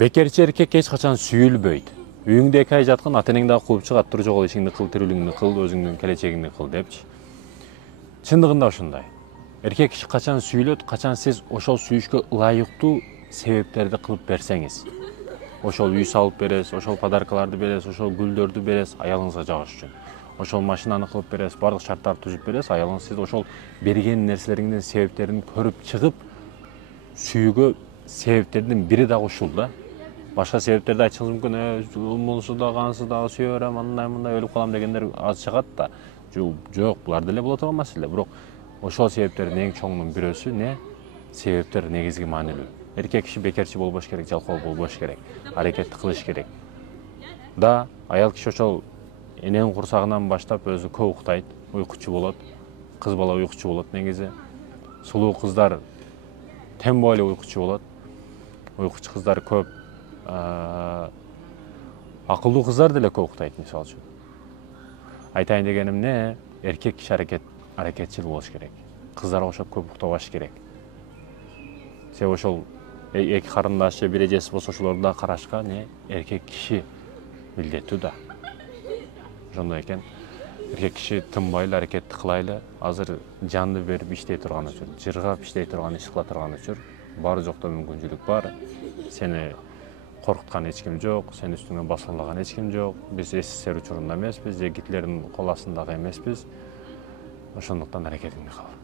Бекерчи эркек эч качан сүйүлбөйт. Үйүңдө 2 ай жаткан ата-энең дагы кууп чыгат, тур жогол ишиңди кыл, тирүүлүгүңдү кыл, өзүңдүн келечегиңди кыл депчи. Чындыгында ошондой. Эркек киши качан сүйүлөт, качан сиз ошол сүйүшкө ылайыктуу себептерди кылып берсеңиз. Ошол үй салып бересиз, ошол подаркаларды бересиз, ошол гүлдөрдү бересиз аялыңызга жагыш үчүн. Ошол машинаны кылып бересиз, бардык шарттарды түзүп бересиз, аялыңыз сиз ошол берген нерселериңдин себептерин көрүп чыгып, сүйүүгө себептердин бири дагы ушул да. Башка себептерди айтышыңыз мүмкүн, мунусу да кансыз дагы сүйө берем, мындай өлүп калам дегендер аз чыгат да. Жок, булар деле боло турган маселе, бирок ошол себептердин эң чоңунун бирөөсү не? Себептер негизги маанилүү. Эркек киши бекерчи болбош керек, жалкоо болбош керек, аракетти кылыш керек. Да, аял киши ошол эненин курсагынан баштап өзү көп уктайт, уйкучу болот, кыз бала уйкучу болот негизи. Сулуу кыздар тем более уйкучу болот. Уйкучу кыздар көп, акылдуу кыздар деле көп уктайт мисалы үчүн. Айтайын дегеним эмне? Эркек киши аракетчил болуш керек. Кыздарга окшоп көп уктабаш керек. Себеби ошол эки карындаш же бир эжеси болсо ошолорду да карашка эркек киши милдеттүү да. Ошондой экен. Эркек киши тынбайлы, аракетти кылайлы. Азыр жанды берип иштей турган учур, жыргап иштей турган, иш кыла турган учур. Баары жокто мүмкүнчүлүк бар. Сени коркуткан эч ким жок, сени үстүңөн баскылаган эч ким жок. Биз СССР учурунда эмеспиз, же Гитлердин кол астындагы эмеспиз. Ошондуктан аракетиңди кыл.